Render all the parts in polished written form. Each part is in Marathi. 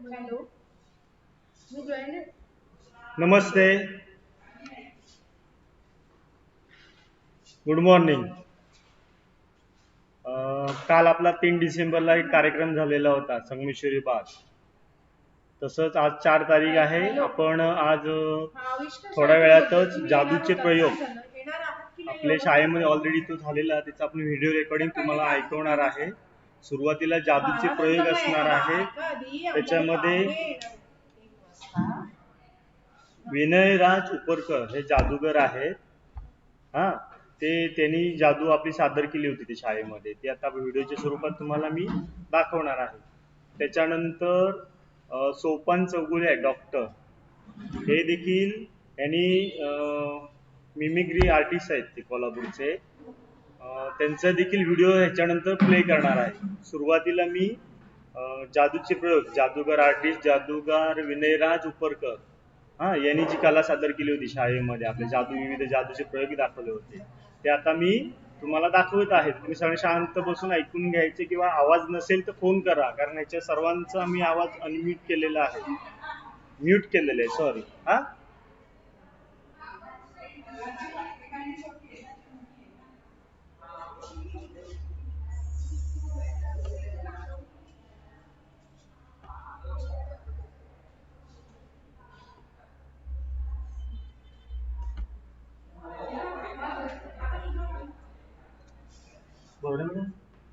हॅलो मी जॉईन नमस्ते. Good morning. काल आपला 3 डिसेंबरला एक कार्यक्रम झालेला होता संगमेश्वरी बाग. तसंच आज 4 तारीख आहे. आपण आज थोड्या वेळातच जादूचे प्रयोग आपल्या शाळेमध्ये ऑलरेडी तो झालेला, त्याचा आपण व्हिडिओ रेकॉर्डिंग तुम्हाला ऐकवणार आहे. सुरुवातीला जादूचे प्रयोग असणार आहे. त्याच्यामध्ये विनयराज उपरकर हे जादूगर आहेत. हा, त्यांनी जादू आपली सादर केली होती ती शाळेमध्ये. ती आता व्हिडिओच्या स्वरूपात तुम्हाला मी दाखवणार आहे. त्याच्यानंतर सोपान चौगुले आहे डॉक्टर, हे देखील यांनी मिमिक्री आर्टिस्ट आहेत ते कोल्हापूरचे. त्यांचा देखील व्हिडिओ ह्याच्यानंतर प्ले करणार आहे. सुरुवातीला मी जादूचे प्रयोग, जादूगर आर्टिस्ट जादूगार विनयराज उपरकर यांनी जी कला सादर केली होती शाळेमध्ये, आपले विविध जादूचे प्रयोग दाखवले होते, ते आता मी तुम्हाला दाखवत आहे. तुम्ही सगळे शांत बसून ऐकून घ्यायचे, किंवा आवाज नसेल तर फोन करा, कारण याच्या सर्वांचा मी आवाज अनम्यूट केलेला आहे, म्यूट केलेला आहे, सॉरी.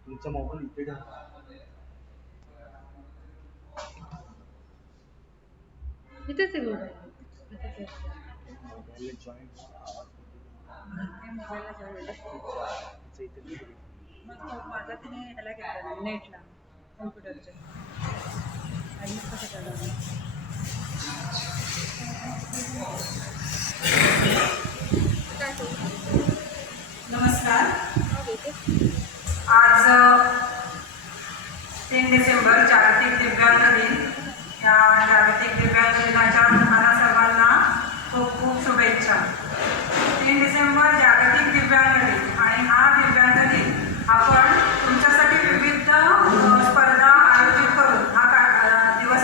तुमचा मोबाईल इथे घ्या. इथेच आहे मोबाईल. मग माझा तिने ह्याला घेतला नेटला कॉम्प्युटरच्या आणि कसं करणार. नमस्कार. आज 3 डिसेंबर जागतिक दिव्यांग दिन. या जागतिक दिव्यांग दिनाच्या तुम्हाला सर्वांना खूप खूप शुभेच्छा. 3 डिसेंबर जागतिक दिव्यांग दिन, आणि हा दिव्यांग दिन आपण तुमच्यासाठी विविध स्पर्धा आयोजित करून हा दिवस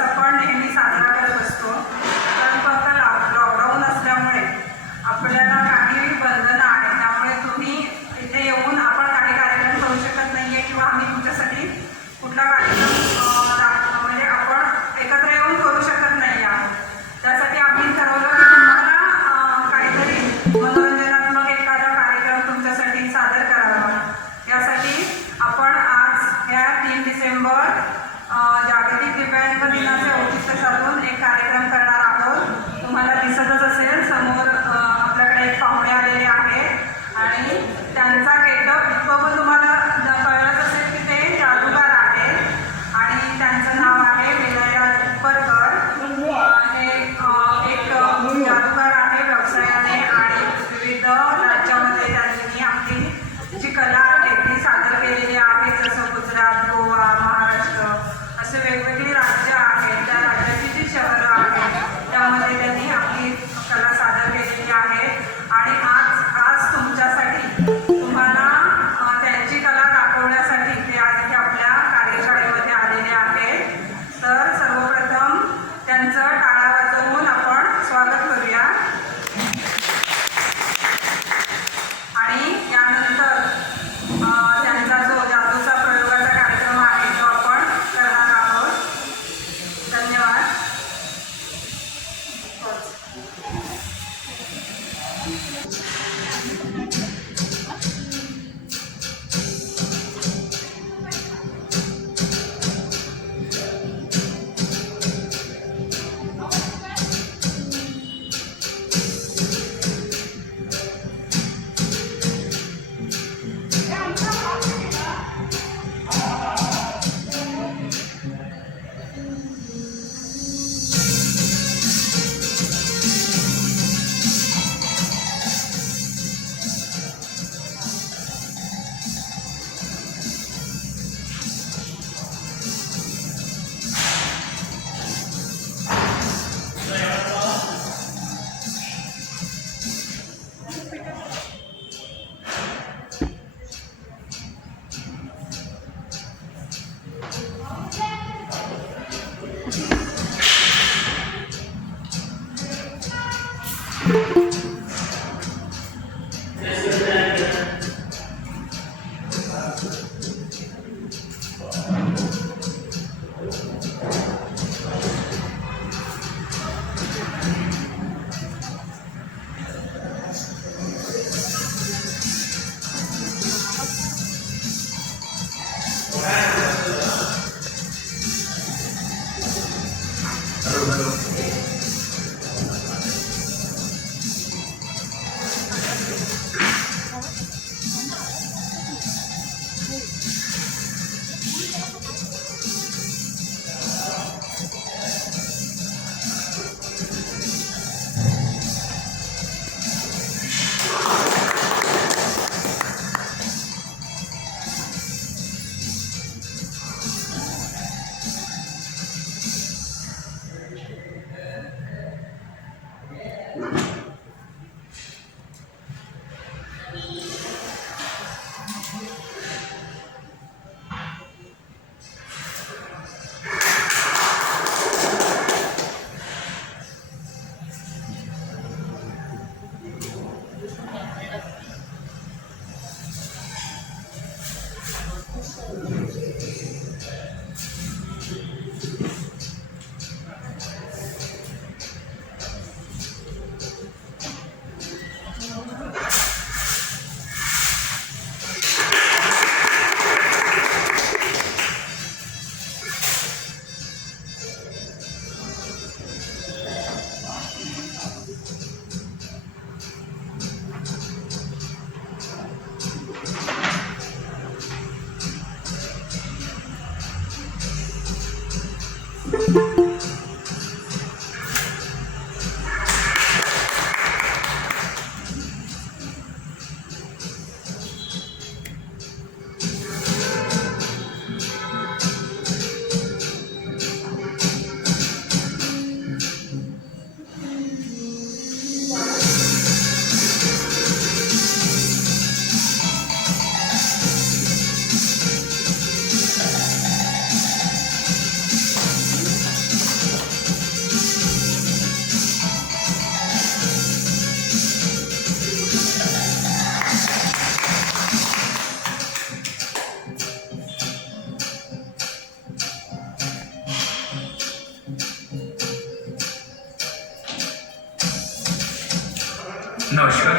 नमस्कार,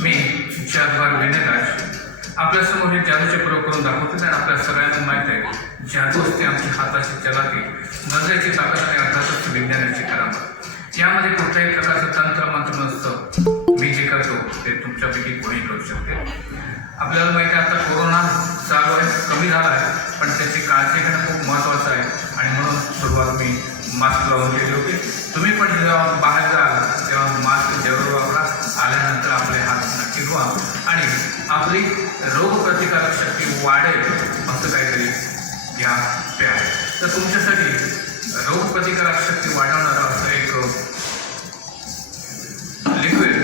मी जादूगार विनयराज आपल्यासमोर हे जादूचे प्रयोग करून दाखवतो. आणि आपल्या सगळ्यांना माहीत आहे, जादू असते आमची हाताची चलाकी, नजरेची ताकद आणि अर्थातच विज्ञानाची करामत. यामध्ये कुठल्याही प्रकारचं तंत्र मंत्र नसतं. मी जे करतो ते तुमच्यापैकी कोणी करू शकते. आपल्याला माहिती आहे, आता कोरोना चालू आहे, कमी झाला आहे, पण त्याची काळजी घेणं खूप महत्त्वाचं आहे. आणि म्हणून सुरुवात मी मास्क लावून केली होती. तुम्ही पण जेव्हा बाहेर जाल तेव्हा मास्क जरूर वापरा. आल्यानंतर आपले हात नक्की धुवा आणि आपली रोगप्रतिकारक शक्ती वाढेल असं काहीतरी घ्या, प्या. तर तुमच्यासाठी रोगप्रतिकारक शक्ती वाढवणारं असं एक लिक्विड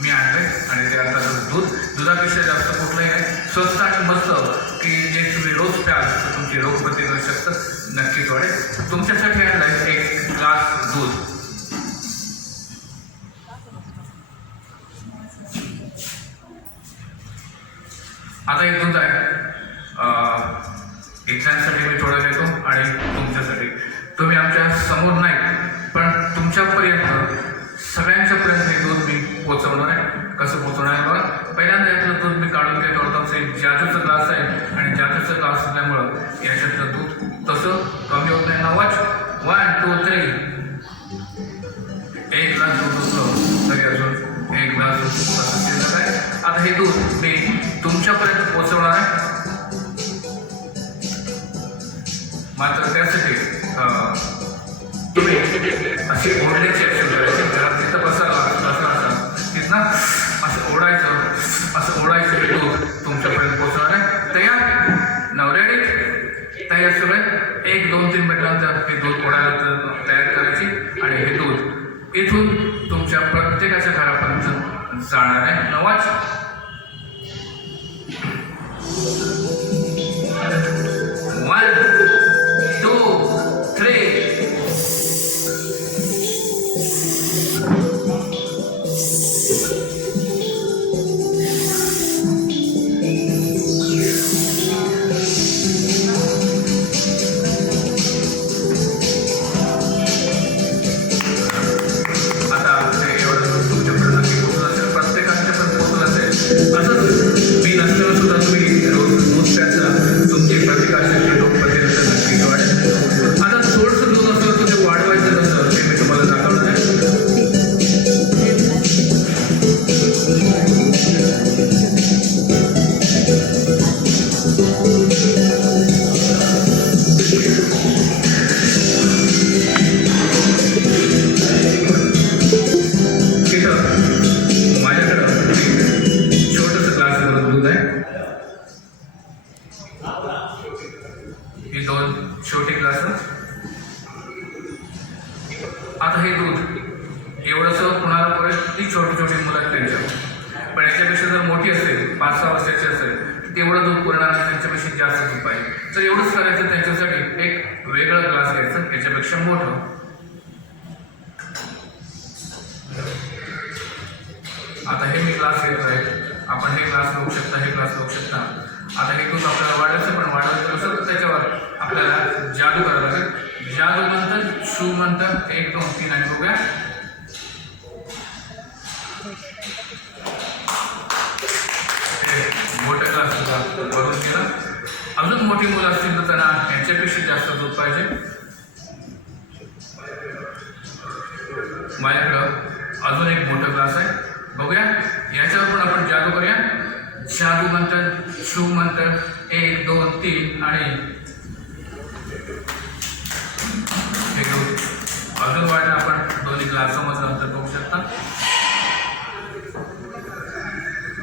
मी आणलंय. आणि ते आता दुधापेक्षा जास्त कुठलंही आहे, स्वस्त आणि मस्त, की जे तुम्ही रोज प्याल तर तुमची रोगप्रतिकारक शक्ती नक्कीच वाढेल. तुमच्यासाठी आणलंय एक ग्लास दूध. आता हे दूध आहे, एक्झामसाठी मी थोडं घेतो आणि तुमच्यासाठी. तुम्ही आमच्या समोर नाही पण तुमच्यापर्यंत सगळ्यांच्यापर्यंत हे दूध मी पोचवणार आहे. कसं पोचवणार आहे बघा. पहिल्यांदा यातलं दूध मी काढून घेतो. आता एक जादूचा ग्लास आहे आणि जादूचा ग्लास असल्यामुळं याच्यातलं दूध तसं कमी होत नाही. नवाच 1 2 3 एक ग्लास दूध होतं तरी अजून एक ग्लास दूध शिल्लक आहे. आता हे दूध मी तुमच्यापर्यंत पोचवणार आहे. मात्र त्यासाठी तुम्ही अशी ओढण्याची ॲक्शन करायची. घरात तिथं बसायला तिथं असं ओढायचं हे दूध तुमच्यापर्यंत पोचवणार आहे. तयार? नवरेडी? तयार सगळे? 1 2 3 मिनिटांनंतर हे दूध ओढायला तयार करायची आणि हे दूध इथून तुमच्या प्रत्येकाच्या घरापर्यंत जाणार आहे. नवाज 1 2 3 हे दूध एवढंसं कुणाला परत ती छोटी छोटी मुलं आहेत त्यांच्या, पण याच्यापेक्षा जर मोठी असेल 5-6 वर्षाची असेल तेवढं दूध पुरणार नाही, त्यांच्यापेक्षा जास्त दूध पाहिजे. तर एवढंच करायचं, त्यांच्यासाठी एक वेगळा ग्लास घ्यायचं याच्यापेक्षा मोठं. आता हे मी ग्लास घेतो आहे, आपण हे ग्लास बघू शकता, हे ग्लास बघू शकता. आता हे दूध आपल्याला वाढायचं, पण वाढायचं कसं तर त्याच्यावर आपल्याला जादू करावं लागेल. जादू म्हणतात, शू म्हणतात, 1 2 3 आणि बघूया. मोठ्या ग्लास भरून गेलं. अजून मोठी मुलं असतील तर त्यांना यांच्यापेक्षा जास्त दूध पाहिजे. माझ्याकडं अजून एक मोठा ग्लास आहे, बघूया. याच्यावर पण आपण जादू करूया. जादू म्हणतात, शू म्हणतात, 1 2 3 आणि हे दूध अजून वाढलं. आपण दोन्ही ग्लासामधलं अंतर बघू शकता.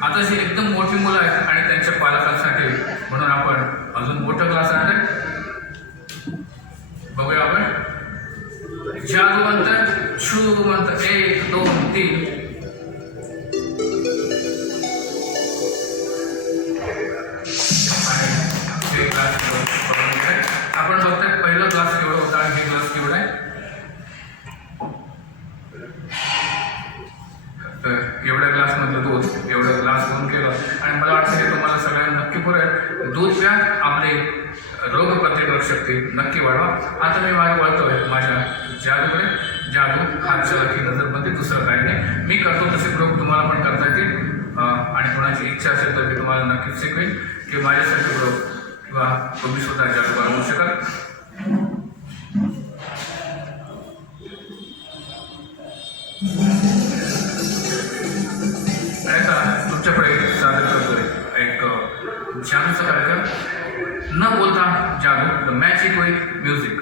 आता जी एकदम मोठी मुलं आहेत आणि त्यांच्या पालकांसाठी म्हणून आपण अजून मोठं ग्लास आणलं. बघूया आपण. जादू म्हणतात, शू म्हणतात, 1 2 3 आपण बघतोय पहिला ग्लास केवढा होता आणि हे ग्लास केवढा आहे. तर एवढ्या ग्लास मधलं दूध एवढं ग्लास भरून केलं आणि मला वाटतं हे तुम्हाला सगळ्यांना नक्की पुरेल. दूध प्या, आपले रोगप्रतिकारक शक्ती नक्की वाढवा. आता मी वळतोय माझ्या जादूकडे. जादू हात चला की नजरबंदी, दुसरं काही नाही. मी करतो तसे प्रयोग तुम्हाला पण करता येतील आणि कोणाची इच्छा असेल तर मी तुम्हाला नक्कीच शिकवेन की माझ्यासाठी प्रयोग किंवा तुम्ही सुद्धा जादू बनवू शकाल. तुमच्याकडे सादर करतोय एक जादूचा कार्यक्रम, न बोलता जादू, द मॅजिक विथ म्युझिक.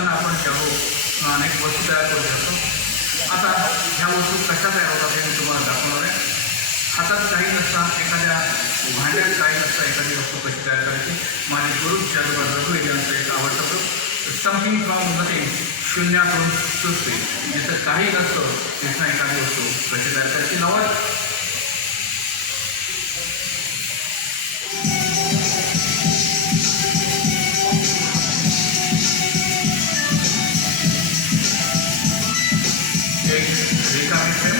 असताना आपण जादू अनेक वस्तू तयार करू शकतो. आता ह्या वस्तू कशा तयार होतात हे मी तुम्हाला दाखवणार आहे. हातात काही नसता, एखाद्या भांड्यात काही नसता एखादी वस्तू कशी तयार करायची. माझे गुरु जादूगर रघु यांचं एक आवडतं समथिंग फ्रॉम नथिंग, शून्यातून सृष्टी. जिथं काही नसतं तिथं एखादी वस्तू कशी तयार करायची. नवस एक रिकामी फ्रेम,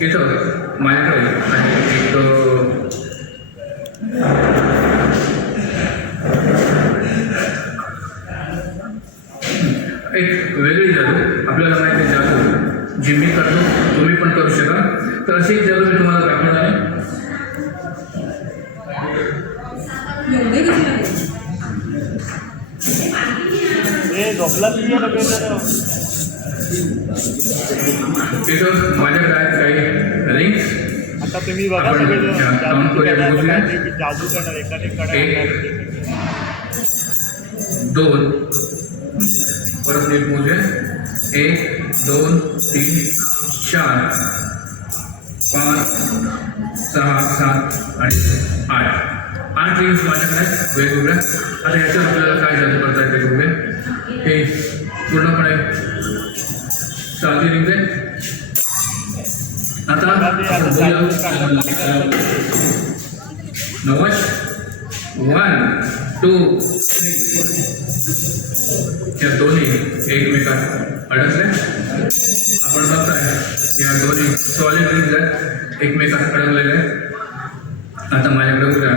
इथं माझ्याकडे एक वेगळी जादू, आपल्याला माहिती आहे जादू जी मी करतो तुम्ही पण करू शकाल. तर अशी एक जादू मी तुम्हाला दाखवणार आहे. झोपला इथं माझ्याकडे आहेत काही रिंग्स. आता तुम्ही बघा जादू करणार एकाने दोन परत नीट मोजे. 1 2 3 4 5 6 7 आणि 8 रिंग्स माझ्याकडे वेगवेगळ्या. आता ह्याच्यात आपल्याला काय जादू करता येते बघूया. हे पूर्णपणे साधी रिंग आहे. आता नवश 1 2 या दोन्ही एकमेकात अडकले. आपण बघताय या दोन्ही सॉलिड रिंग्स आहेत एकमेकात अडकलेले आहेत. आता माझ्याकडे उद्या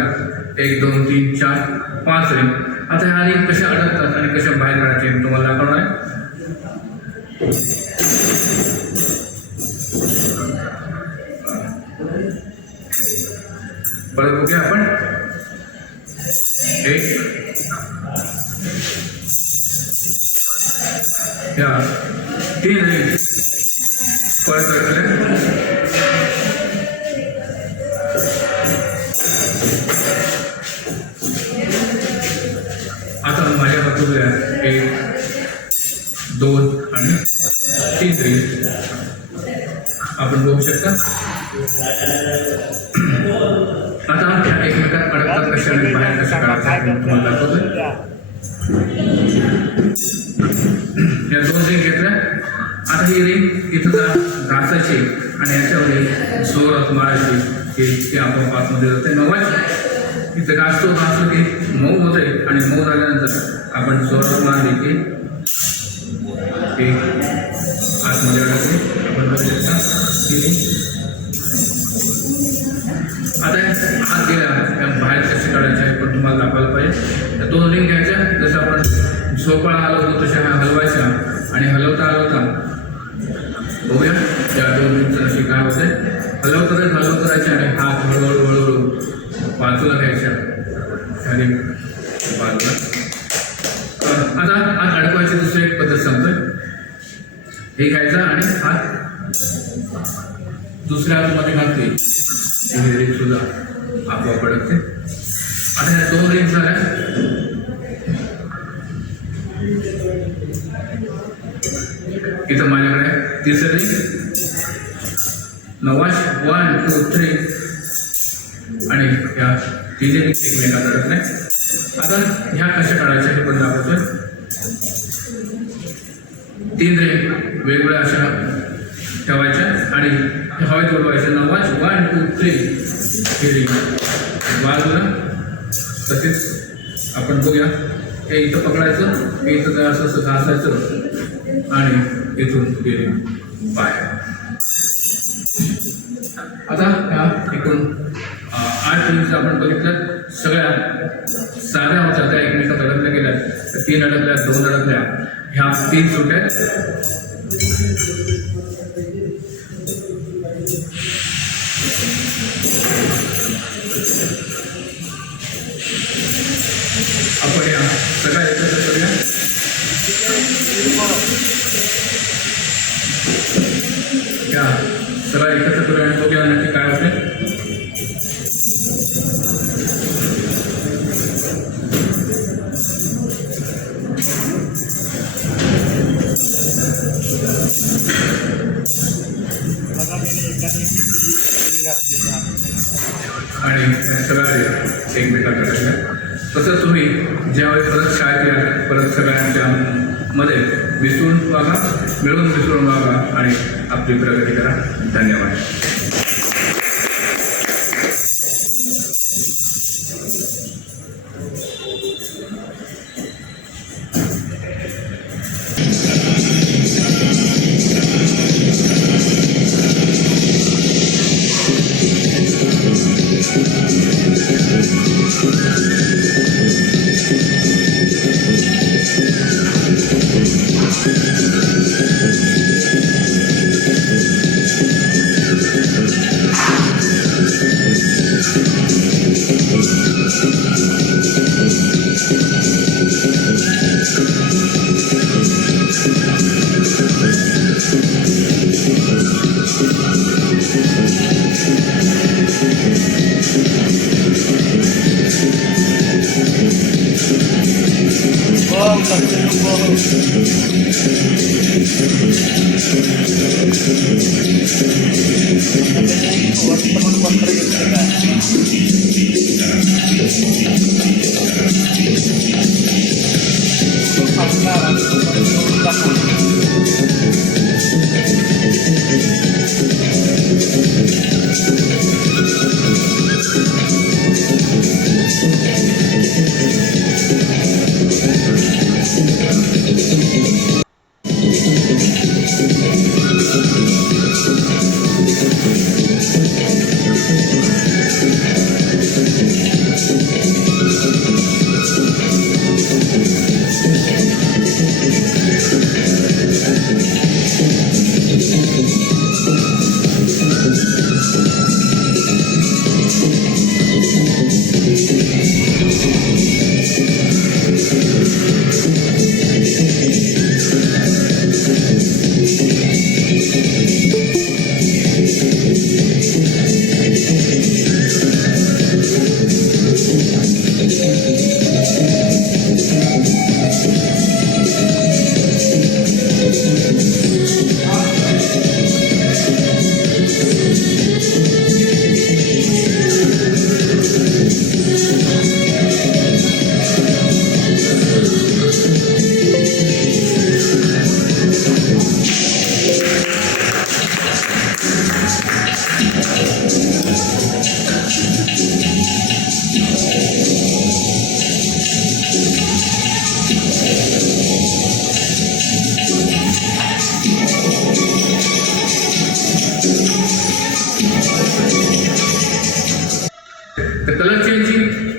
1 2 3 4 5 रिंग. आता ह्या रिंग कशा अडकतात आणि कशा बाहेर काढायचे मी तुम्हाला दाखवणार आहे. परत बघूया आपण. 1 या 3 रिंग परत अडकल्या. आता माझ्या हातून 1 2 आणि 3 रिंग आपण बघू शकता. आता त्या एकमेकात अडकतात कशा आणि बाहेर कशा काढायचं तुम्हाला दाखवतोय. या 2 रिंग घेतल्या. आता ही रिंग इथं घासायची आणि याच्यावर जोरात मारायची की आपोआप आतमध्ये जाते. नवाज इथं घासतो की मऊ होते आणि मऊ झाल्यानंतर आपण जोरात मारली की आतमध्ये अडकते. आपण बघू शकता आता आत गेल्या बाहेर कसे काढायचे आहे पण तुम्हाला दाखवायला पाहिजे. त्या 2 रिंग घ्यायच्या. जसं आपण झोपाळा हलवतो तशा हलवायच्या आणि हलवता बघूया त्या 2 रिंगचं अशी काय होते. हलवत राहायचे आणि हात हळूहळू बाजूला घ्यायच्या आणि बाजूला. आता हात अडकवायची दुसरी एक पद्धत सांगतोय. हे घ्यायचा आणि हात दुसऱ्या हातमध्ये घालते. ही रिंग सुद्धा आपोआप अडकते. आता ह्या 2 रिंग झाल्या. इथं माझ्याकडे तिसरी रिंग. नवाज 1 2 3 आणि ह्या 3 रिंग एकमेकात अडकल्या. आता ह्या कशा काढायच्या हे पण दाखवतोय. 3 रिंग वेगवेगळ्या अशा ठेवायच्या आणि हवेत उडवायच्या. नवाज 1 2 3 हे रिंग बाजूला. तसेच आपण बघूया. हे इथं पकडायचं, हे इथं असं घासायचं आणि इथून हे रिंग बाहेर. आता ह्या एकूण 8 रिंग्स आपण बघितल्या. सगळ्या साध्या होत्या त्या एकमेकात अडकल्या गेल्या. 3 अडकल्या, 2 अडकल्या, ह्या 3 सुट्या. आपण या सगळ्या एकत्र करूया. या सगळ्या एकत्र करूया आणि बघूया नक्की काय होते. आणि सगळ्या एकमेकात अडकल्या. तसंच तुम्ही ज्यावेळी परत शाळेत या परत सगळ्यांच्या मध्ये मिसळून वागा, मिळून मिसळून वागा आणि आपली प्रगती करा. धन्यवाद.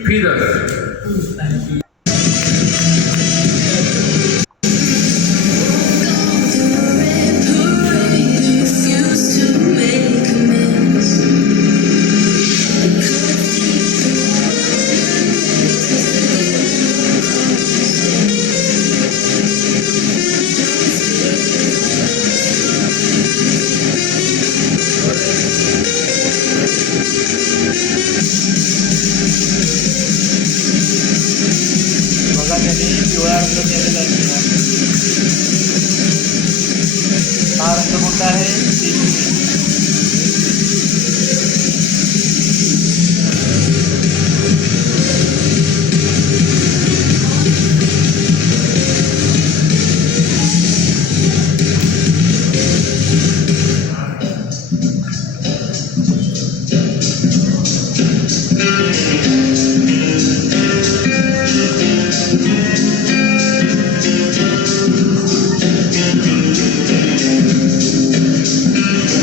फिदर्स. बघा त्यांनी पिवळा रंग केलेला आहे. हा रंग कोणता आहे? केशरी.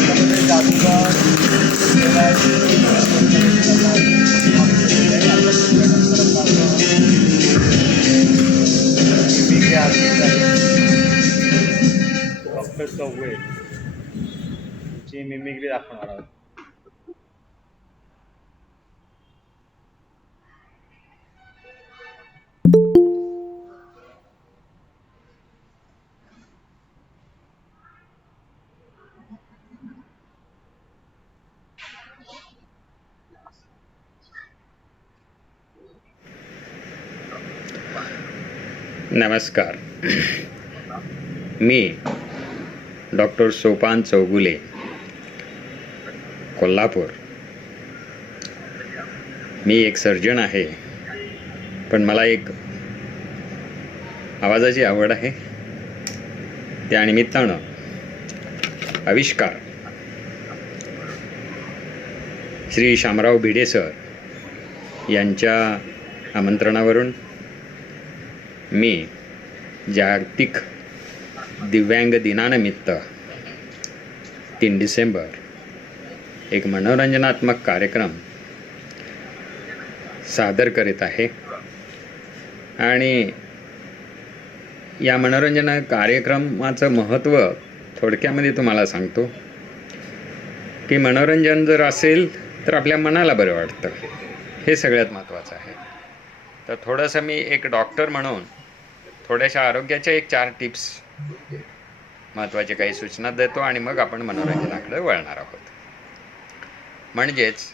त्याच्यामध्ये जादूगार डॉक्टर चौगुले ची मिमिक्री दाखवणार आहोत. नमस्कार. मी डॉक्टर सोपान चौगुले, कोल्हापूर. मी एक सर्जन आहे, पण मला एक आवाजाची आवड आहे. त्या निमित्तानं आविष्कार श्री शामराव भिडे सर यांच्या आमंत्रणावरून मी जागतिक दिव्यांग दिनानिमित्त 3 डिसेंबर एक मनोरंजनात्मक कार्यक्रम सादर करीत आहे. आणि या मनोरंजन कार्यक्रमाचं महत्त्व थोडक्यामध्ये तुम्हाला सांगतो की मनोरंजन जर असेल तर आपल्या मनाला बरं वाटतं. हे सगळ्यात महत्त्वाचं आहे. तर थोडंसं मी एक डॉक्टर म्हणून थोड्याशा आरोग्याच्या 4 टिप्स, महत्त्वाचे काही सूचना देतो आणि मग आपण मनोरंजनाकडे वळणार आहोत. म्हणजेच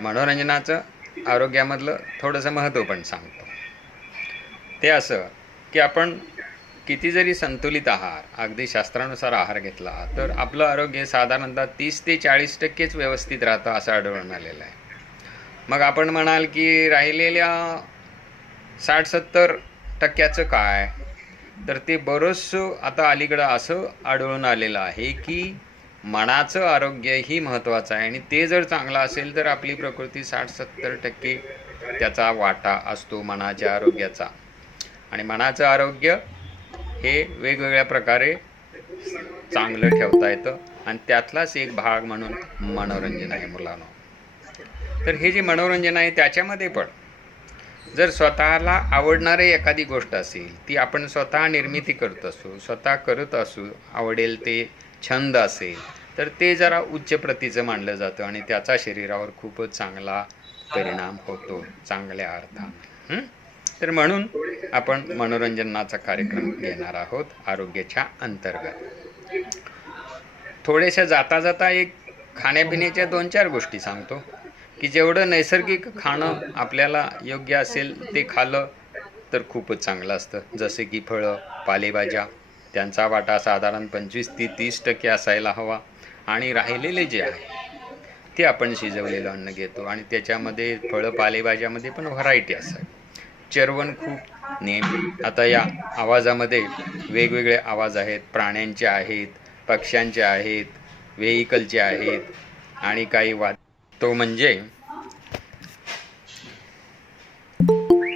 मनोरंजनाचं आरोग्यामधलं थोडंसं महत्त्व पण सांगतो. ते असं की आपण किती जरी संतुलित आहार, अगदी शास्त्रानुसार आहार घेतला तर आपलं आरोग्य साधारणतः 30 ते 40% व्यवस्थित राहतं असं आढळून आलेलं आहे. मग आपण म्हणाल की राहिलेल्या 60-70% काय? तर ते बरंचसं आता अलीकडं असं आढळून आलेलं आहे की मनाचं आरोग्यही महत्त्वाचं आहे. आणि ते जर चांगलं असेल तर आपली प्रकृती 60-70% त्याचा वाटा असतो मनाच्या आरोग्याचा. आणि मनाचं आरोग्य हे वेगवेगळ्या प्रकारे चांगलं ठेवता येतं. आणि त्यातलाच एक भाग म्हणून मनोरंजन आहे मुलांनो. तर हे जे मनोरंजन आहे त्याच्यामध्ये पण जर स्वतःला आवडणारी एखादी गोष्ट असेल, ती आपण स्वतः निर्मिती करत असू, स्वतः करत असू, आवडेल ते छंद असेल तर ते जरा उच्च प्रतीचं मानलं जातं आणि त्याचा शरीरावर खूपच चांगला परिणाम होतो चांगल्या अर्थाने. तर म्हणून आपण मनोरंजनाचा कार्यक्रम घेणार आहोत आरोग्याच्या अंतर्गत. थोड्याशा जाता जाता एक खाण्यापिण्याच्या 2-4 गोष्टी सांगतो की जेवढं नैसर्गिक खाणं आपल्याला योग्य असेल ते खाल्लं तर खूपच चांगलं असतं. जसे की फळं, पालेभाज्या, त्यांचा वाटा साधारण 25 ते 30% असायला हवा. आणि राहिलेले जे आहे ते आपण शिजवलेलं अन्न घेतो आणि त्याच्यामध्ये फळं पालेभाज्यामध्ये पण व्हरायटी असावी. चर्वण खूप नेहमी. आता या आवाजामध्ये वेगवेगळे आवाज आहेत. प्राण्यांचे आहेत, पक्ष्यांचे आहेत, व्हेइकलचे आहेत आणि काही वाद. तो म्हणजे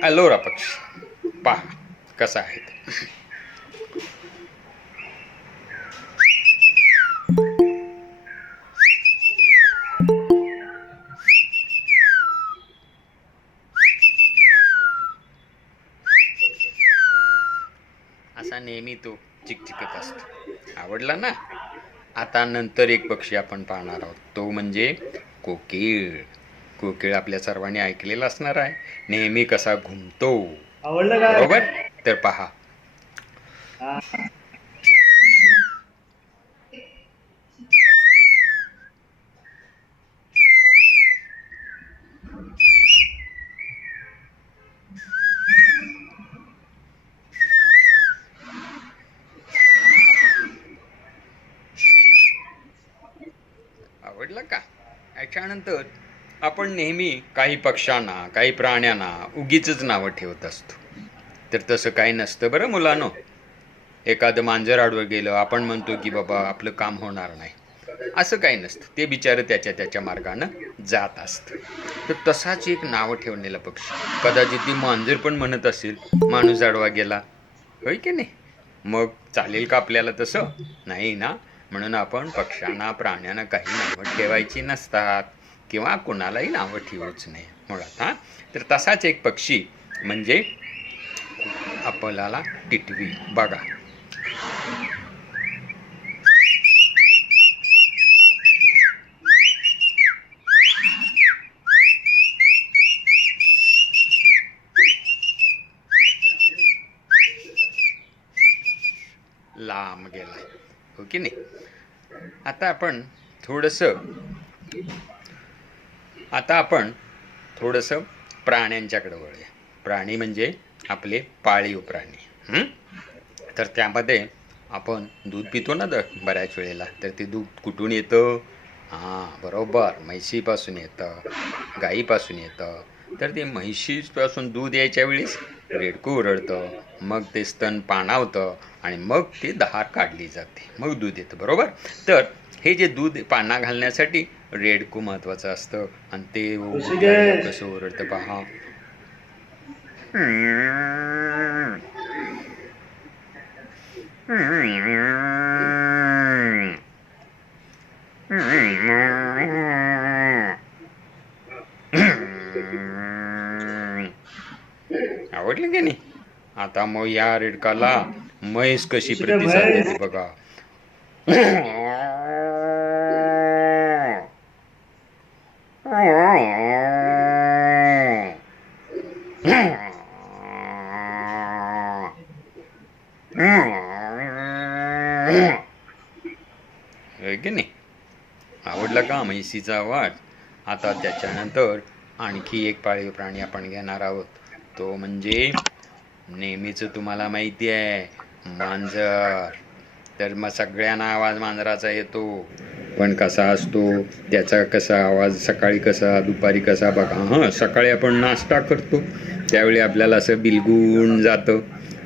अलोरा पक्षी. पहा कसा आहे ते. असा नेहमी तो चिकचिकत असतो. आवडला ना? आता नंतर एक पक्षी आपण पाहणार आहोत, तो म्हणजे कोकिळ. कोकिळ आपल्या सर्वांनी ऐकलेला असणार आहे, नेहमी कसा घुमतो. आवडलं काय? बरोबर? तर पहा. हा. आवडलं का? याच्यानंतर आपण नेहमी काही पक्ष्यांना, काही प्राण्यांना उगीचच नावं ठेवत असतो. तर तसं काही नसतं बरं मुलांनो. एखादं मांजर आडवं गेलं, आपण म्हणतो की बाबा आपलं काम होणार नाही. असं काही नसतं. ते बिचारं त्याच्या मार्गानं जात असतं. तर तसाच एक नावं ठेवलेला पक्षी, कदाचित ती मांजर पण म्हणत असेल माणूस आडवा गेला, होय की नाही? मग चालेल का आपल्याला तसं? नाही ना. म्हणून आपण पक्ष्यांना, प्राण्यांना काही नावं ठेवायची नसतात किंवा कुणालाही नावं ठेवूच नाही मुळात. हां, तर तसाच एक पक्षी म्हणजे आपल्याला टिटवी. बघा, लांब गेला, हो की नाही? आता आपण थोडंसं प्राण्यांच्याकडे वळूया. प्राणी म्हणजे आपले पाळीव प्राणी. तर त्यामध्ये आपण दूध पितो ना बऱ्याच वेळेला. तर ते दूध कुठून येतं? हां, बरोबर, म्हैशीपासून येतं, गाईपासून येतं. तर ते म्हैशीपासून दूध यायच्या वेळेस रेडकू ओरडतं, मग ते स्तन पाणावतं आणि मग ते धार काढली जाते, मग दूध येतं. बरोबर? तर हे जे दूध पाना घालण्यासाठी रेडकू महत्त्वाचं असतं. आणि ते कसं ओरडतं पहा. आवडलं की नाही? आता मग या रेडकाला म्हैस कशी प्रतिसाद देते बघा. की नाही? आवडला का म्हैसीचा आवाज? आता त्याच्यानंतर आणखी एक पाळीव प्राणी आपण घेणार आहोत, तो म्हणजे नेहमीच तुम्हाला माहिती आहे, मांजर. तर मग सगळ्यांना आवाज मांजराचा येतो, पण कसा असतो त्याचा, कसा आवाज, सकाळी कसा, दुपारी कसा बघा. हां, सकाळी आपण नाश्ता करतो त्यावेळी आपल्याला असं बिलगून जातं,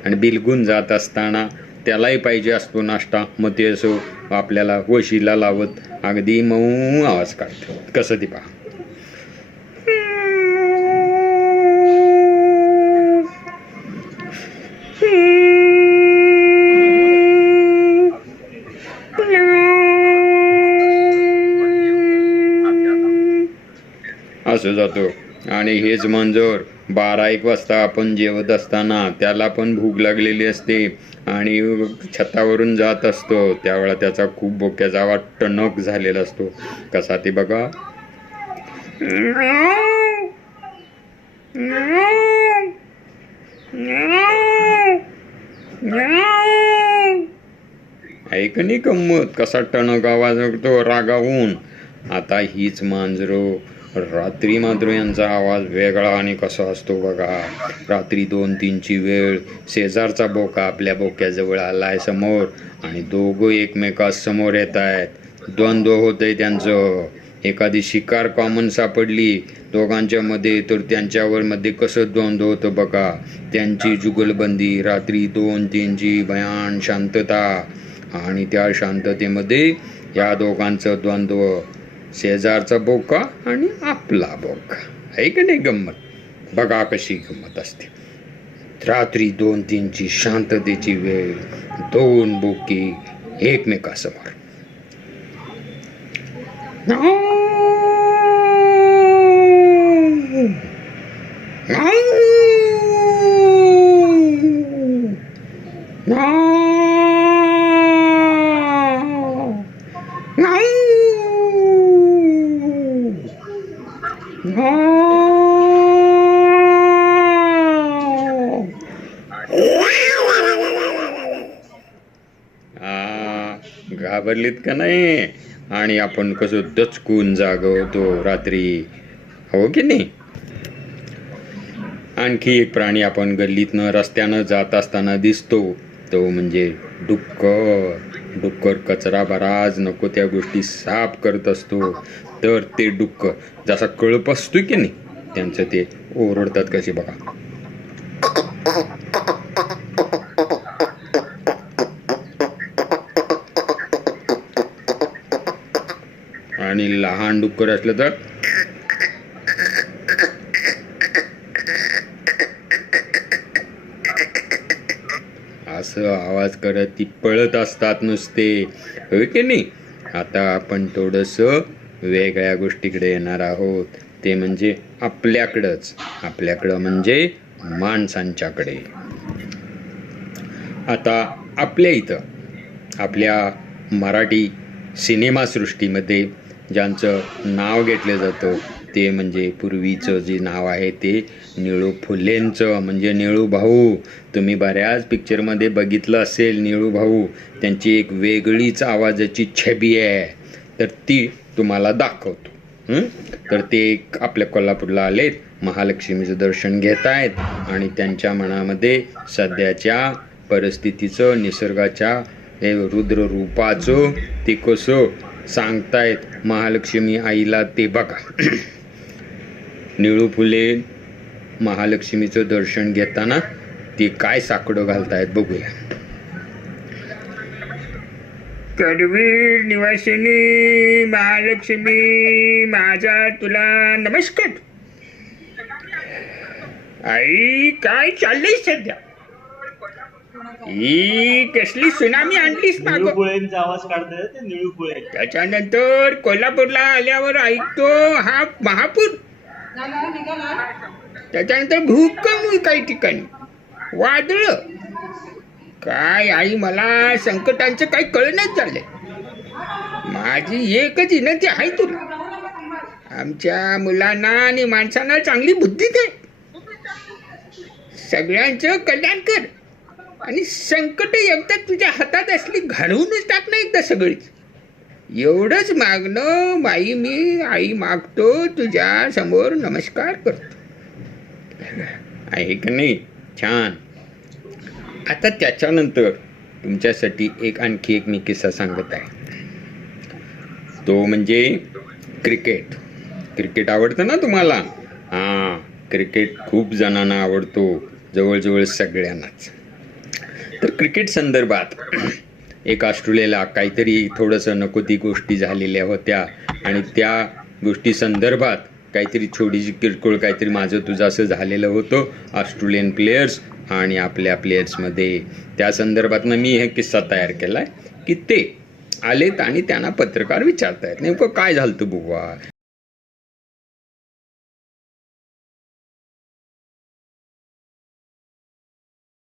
आणि बिलगून जात असताना त्यालाही पाहिजे असतो नाश्ता. मग ते असं आपल्याला वशीला लावत अगदी मऊ आवाज काढतं. कसं ते पहा. असं जातो. आणि हेच मांजर 12-1 वाजता आपण जेवत असताना त्याला पण भूक लागलेली असते आणि छतावरून जात असतो, त्यावेळेला त्याचा खूप बोक्याचा आवाज टणक झालेला असतो. कसा ते बघा. ऐक नाही गंमत, कसा टणक आवाज तो रागावून. आता हीच मांजरं रात्री मात्र यांचा आवाज वेगळा आणि कसा असतो बघा. रात्री 2-3ची वेळ शेजारचा बोका आपल्या बोक्याजवळ आलाय समोर, आणि दोघं एकमेकासमोर येत आहेत. द्वंद्व होतंय त्यांचं. एखादी शिकार कॉमन सापडली दोघांच्या मध्ये, तर त्यांच्यावर मध्ये कसं द्वंद्व होतं बघा. त्यांची जुगलबंदी, रात्री 2-3ची भयान शांतता, आणि त्या शांततेमध्ये या दोघांचं द्वंद्व, शेजारचा बोका आणि आपला बोका. आहे की नाही गंमत? बघा कशी गंमत असते. रात्री 2-3ची शांततेची वेळ, 2 बोके एकमेकासमोर. No! घाबरलीत का नाही? आणि आपण कसं दचकून जागवतो रात्री, हो की नाही? आणखी एक प्राणी आपण गल्लीतनं रस्त्यानं जात असताना दिसतो, तो म्हणजे डुक्कर. डुक्कर कचरा बराच नको त्या गोष्टी साफ करत असतो. तर ते डुक्कर जसा कळप असतो की नाही, त्यांचं ते ओरडतात कसे बघा. आणि लहान डुक्कर असलं तर असं आवाज करत ती पळत असतात नुसते, होय की नाही? आता आपण थोडंसं वेगळ्या गोष्टीकडे येणार आहोत, ते म्हणजे आपल्याकडं म्हणजे माणसांच्याकडे. आता आपल्या इथं, आपल्या मराठी सिनेमासृष्टीमध्ये ज्यांचं नाव घेतलं जातं ते म्हणजे पूर्वीचं जे नाव आहे ते निळू फुलेंचं, म्हणजे निळू भाऊ. तुम्ही बऱ्याच पिक्चरमध्ये बघितलं असेल निळू भाऊ. त्यांची एक वेगळीच आवाजाची छबी आहे, तर ती तुम्हाला दाखवतो. तर ते आपल्या कोल्हापूरला आलेत, महालक्ष्मीचं दर्शन घेत आहेत आणि त्यांच्या मनामध्ये सध्याच्या परिस्थितीचं, निसर्गाच्या हे रुद्र रूपाचं ते कसं सांगतायत महालक्ष्मी आईला ते बघा. निळू फुले महालक्ष्मीचं दर्शन घेताना ते काय साकडं घालतायत बघूया. करवीर निवासिनी महालक्ष्मी, माझा तुला नमस्कार. आई काय चाललंय सध्या? ही कसली सुनामी आणलीस माग? निळू फुलेंचा आवाज काढताय ते निळू फुले. त्याच्यानंतर कोल्हापूरला आल्यावर ऐकतो हा महापूर, त्याच्यानंतर भूकंप काही ठिकाणी, वादळ. काय आई, मला संकटांचं काही कळणच झालंय. माझी एकच विनंती आहे तुला, आमच्या मुलांना आणि माणसांना चांगली बुद्धी दे, सगळ्यांचं कल्याण कर आणि संकट एकदा तुझ्या हातात असली घालवूनच टाक ना एकदा सगळीच. एवढंच मागणं बाई, मी आई मागतो, तुझ्या समोर नमस्कार करतो. आहे का नाही? छान. आता त्याच्यानंतर तुमच्यासाठी आणखी एक मी किस्सा सांगत आहे, तो म्हणजे क्रिकेट. क्रिकेट आवडतं ना तुम्हाला? हां, क्रिकेट खूप जणांना आवडतो, जवळजवळ सगळ्यांनाच. तर क्रिकेट संदर्भात एक ऑस्ट्रेलियाला काहीतरी थोडंसं नको ती गोष्टी झालेल्या होत्या आणि त्या गोष्टी संदर्भात काहीतरी छोटीशी किरकोळ काहीतरी माझं तुझं असं झालेलं होतं ऑस्ट्रेलियन प्लेयर्स आणि आपल्या प्लेयर्समध्ये. त्या संदर्भातनं मी हे किस्सा तयार केला आहे की ते आलेत आणि त्यांना पत्रकार विचारतायत नेमकं काय झालं बुवा.